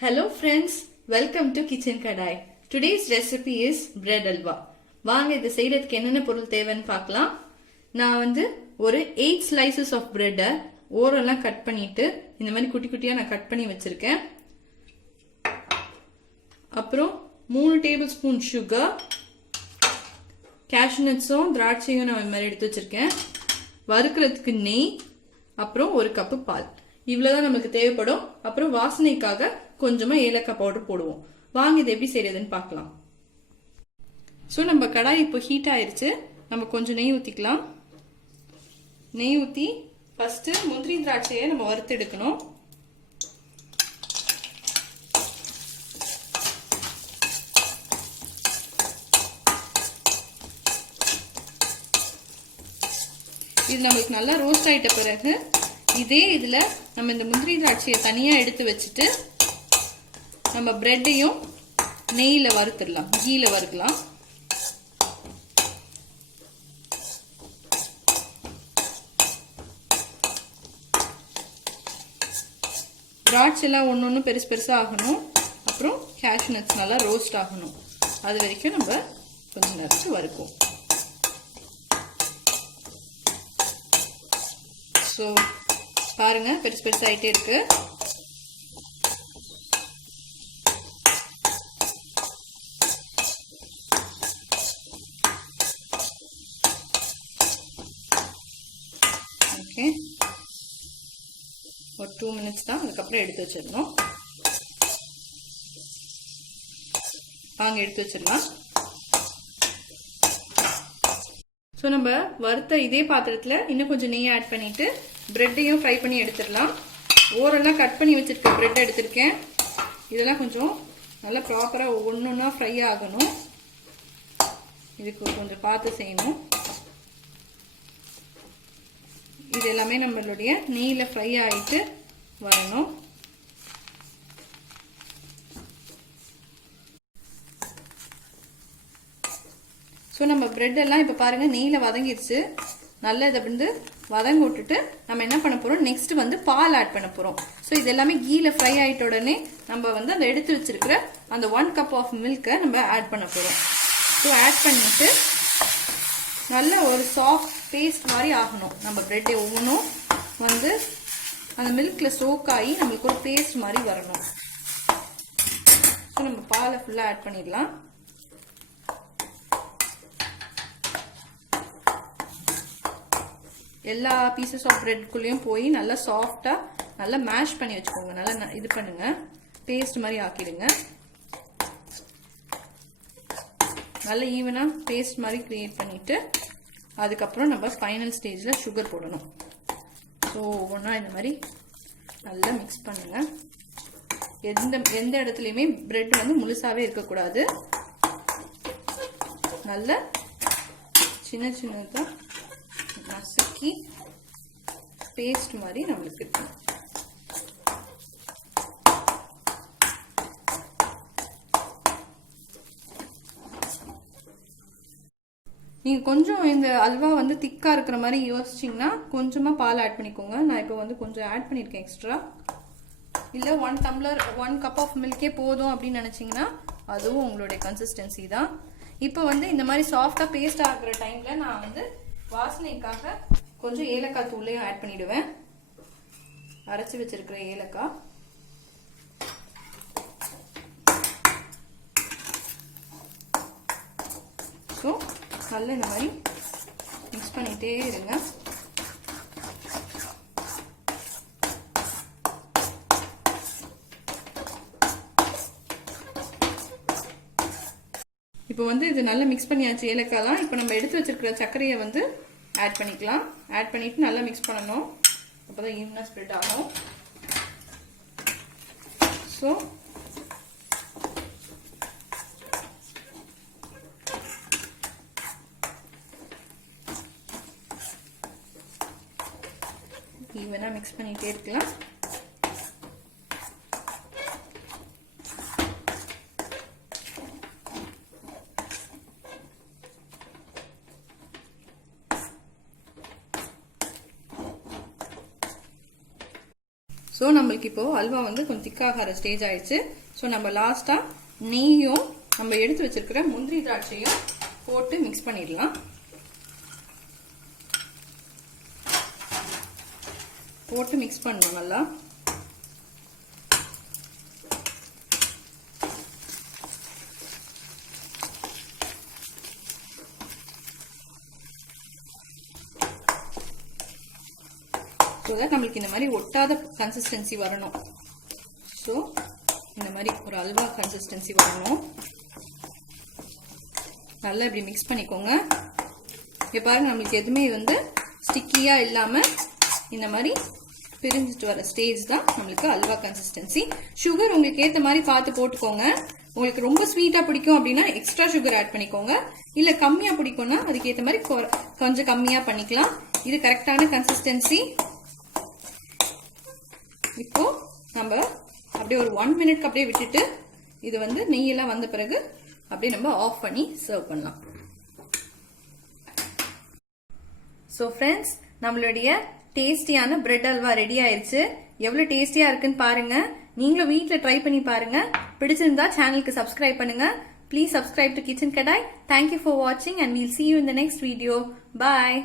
Hello friends, welcome to Kitchen Kadai. Today's recipe is bread halwa. வாங்க இதை செய்யறதுக்கு என்னென்ன பொருள் தேவைன்னு பார்க்கலாம். நான் வந்து ஒரு 8 slices of bread ஓரெல்லாம் கட் பண்ணிட்டு இந்த மாதிரி குட்டி குட்டியா நான் கட் பண்ணி வச்சிருக்கேன். அப்புறம் 3 tablespoon sugar, cashew nutsம் திராட்சையும் நான் இந்த மாதிரி எடுத்து வச்சிருக்கேன். வறுக்கிறதுக்கு நெய், அப்புறம் ஒரு கப் பால். இவ்வளவுதான் நமக்கு தேவைப்படும். அப்புறம் வாசனைக்காக கொஞ்சமா ஏலக்காய் பவுடர் போடுவோம். வாங்க இது எப்படி செய்யறதுன்னு பார்க்கலாம். ஸோ நம்ம கடாய் இப்போ ஹீட் ஆயிருச்சு. நம்ம கொஞ்சம் நெய் ஊற்றிக்கலாம். நெய் ஊற்றி ஃபர்ஸ்ட் முந்திரி திராட்சையை நம்ம வறுத்து எடுக்கணும். இது நம்மளுக்கு நல்லா ரோஸ்ட் ஆயிட்ட பிறகு இதே இதுல நம்ம இந்த முந்திரி திராட்சையை தனியா எடுத்து வச்சுட்டு நம்ம பிரெட்டையும் நெய்யில வறுத்துடலாம், கீல வறுக்கலாம். திராட்சை எல்லாம் ஒன்னொன்னு பெருசு பெருசா ஆகணும். அப்புறம் கேஷ்யூ நட்ஸ் நல்லா ரோஸ்ட் ஆகணும். அது வரைக்கும் நம்ம கொஞ்சம் நேரத்துக்கு வறுப்போம். ஸோ பாருங்க, பெருசு பெருசாயிட்டே இருக்கு. ஓகே, ஒரு 2 minutes தான், அதுக்கப்புறம் எடுத்து வச்சிடணும். வாங்க எடுத்து வச்சிடலாம். ஸோ நம்ம வறுத்த இதே பாத்திரத்தில் இன்னும் கொஞ்சம் நெய் ஆட் பண்ணிட்டு பிரெட்டையும் ஃப்ரை பண்ணி எடுத்துடலாம். ஓரெல்லாம் கட் பண்ணி வச்சிருக்க பிரெட் எடுத்திருக்கேன். இதெல்லாம் கொஞ்சம் நல்லா ப்ராப்பராக ஒன்றா ஃப்ரை ஆகணும். இதுக்கு கொஞ்சம் பார்த்து செய்யணும். இது எல்லாமே நம்மளுடைய நெய்யில் ஃப்ரை ஆகிட்டு வரணும். ஸோ நம்ம பிரெட் எல்லாம் இப்போ பாருங்க நெய்யில் வதங்கிடுச்சு. நல்லா இதை வந்து வதங்க விட்டுட்டு நம்ம என்ன பண்ண போறோம், நெக்ஸ்ட் வந்து பால் ஆட் பண்ண போறோம். ஸோ இது எல்லாமே கீல ஃப்ரை ஆயிட்ட உடனே நம்ம வந்து அந்த எடுத்து வச்சிருக்கிற அந்த 1 cup ஆஃப் மில்கை நம்ம ஆட் பண்ண போறோம். ஸோ ஆட் பண்ணிட்டு நல்ல ஒரு சாஃப்ட் பேஸ்ட் மாதிரி ஆகணும். நம்ம பிரெட் ஒவ்வொன்றும் வந்து அந்த மில்க்ல சோக் ஆகி நம்மளுக்கு ஒரு பேஸ்ட் மாதிரி வரணும். ஸோ நம்ம பாலை ஃபுல்லாக ஆட் பண்ணிடலாம். எல்லா பீசஸ் ஆஃப் பிரெட்குள்ளேயும் போய் நல்லா சாஃப்டா நல்லா மேஷ் பண்ணி வச்சுக்கோங்க. நல்லா இது பண்ணுங்க, பேஸ்ட் மாதிரி ஆக்கிடுங்க. நல்லா ஈவனா பேஸ்ட் மாதிரி கிரியேட் பண்ணிட்டு அதுக்கப்புறம் நம்ம ஃபைனல் ஸ்டேஜ்ல சுகர் போடணும். ஸோ ஒவ்வொன்றா இந்த மாதிரி நல்லா மிக்ஸ் பண்ணுங்க. எந்த இடத்துலையுமே பிரெட் வந்து முழுசாவே இருக்கக்கூடாது. நல்லா சின்ன சின்னதா நசுக்கி பேஸ்ட் மாதிரி நம்மளுக்கு இருக்கும். நீங்க கொஞ்சம் இந்த அல்வா வந்து திக்கா இருக்கிற மாதிரி யோசிச்சீங்கன்னா கொஞ்சமா பால் ஆட் பண்ணிக்கோங்க. நான் இப்போ வந்து கொஞ்சம் ஆட் பண்ணிருக்கேன் எக்ஸ்ட்ரா. இல்ல 1 tumbler 1 cup ஆஃப் மில்கே போதும் அப்படின்னு நினைச்சீங்கன்னா அதுவும் உங்களுடைய கன்சிஸ்டன்சி தான். இப்போ வந்து இந்த மாதிரி சாஃப்டா பேஸ்ட் ஆகுற டைம்ல நான் வந்து வாசனைக்காக கொஞ்சம் ஏலக்காய் தூளையும் ஆட் பண்ணிடுவேன். அரைச்சி வச்சிருக்கிற ஏலக்காய். ஸோ நல்லா இந்த மாதிரி மிக்ஸ் பண்ணிட்டே இருங்க. இப்போ வந்து இது நல்லா மிக்ஸ் பண்ணியாச்சு ஏலக்காய்லாம். இப்போ நம்ம எடுத்து வச்சிருக்கிற சர்க்கரையை வந்து ஆட் பண்ணிக்கலாம். ஆட் பண்ணிட்டு நல்லா மிக்ஸ் பண்ணணும். அப்பதான் ஈவனா ஸ்ப்ரெட் ஆகும். ஸோ ஈவனா மிக்ஸ் பண்ணிட்டே இருக்கலாம். ஸோ நம்மளுக்கு இப்போ அல்வா வந்து கொஞ்சம் திக்காகிற ஸ்டேஜ் ஆயிடுச்சு. ஸோ நம்ம லாஸ்டா நெய்யும் நம்ம எடுத்து வச்சிருக்கிற முந்திரி திராட்சையும் போட்டு மிக்ஸ் பண்ணிடலாம். போட்டு மிக்ஸ் பண்ணணும் நல்லா. நம்மளுக்கு இந்த மாதிரி ஒட்டாத கன்சிஸ்டன்சி வரணும். ஸோ இந்த மாதிரி ஒரு அல்வா கன்சிஸ்டன்சி வரணும். நல்லா இப்படி மிக்ஸ் பண்ணிக்கோங்க. இங்க பாருங்க, நம்மளுக்கு எதுவுமே வந்து ஸ்டிக்கியா இல்லாம இந்த மாதிரி பிரிஞ்சிட்டு வர ஸ்டேஜ் தான் நம்மளுக்கு அல்வா கன்சிஸ்டன்சி. சுகர் உங்களுக்கு ஏற்ற மாதிரி பார்த்து போட்டுக்கோங்க. உங்களுக்கு ரொம்ப ஸ்வீட்டா பிடிக்கும் அப்படின்னா எக்ஸ்ட்ரா சுகர் ஆட் பண்ணிக்கோங்க. இல்ல கம்மியா பிடிக்கும்னா அதுக்கு ஏற்ற மாதிரி கொஞ்சம் கம்மியா பண்ணிக்கலாம். இது கரெக்டான கன்சிஸ்டன்சி. இப்போ நம்ம அப்படியே ஒரு 1 மினிட்க்கு அப்படியே விட்டுட்டு இது வந்து நெய்யெல்லாம் வந்த பிறகு அப்படியே நம்ம ஆஃப் பண்ணி சர்வ் பண்ணலாம். ஸோ ஃப்ரெண்ட்ஸ், நம்மளுடைய டேஸ்டியான பிரெட் அல்வா ரெடி ஆயிருச்சு. எவ்வளவு டேஸ்டியா இருக்குன்னு பாருங்க. நீங்களும் வீட்டில் ட்ரை பண்ணி பாருங்க. பிடிச்சிருந்தா சேனலுக்கு சப்ஸ்கிரைப் பண்ணுங்க. Please subscribe to kitchen Kadai. Thank you for வாட்சிங் and we'll see you in the next video. Bye.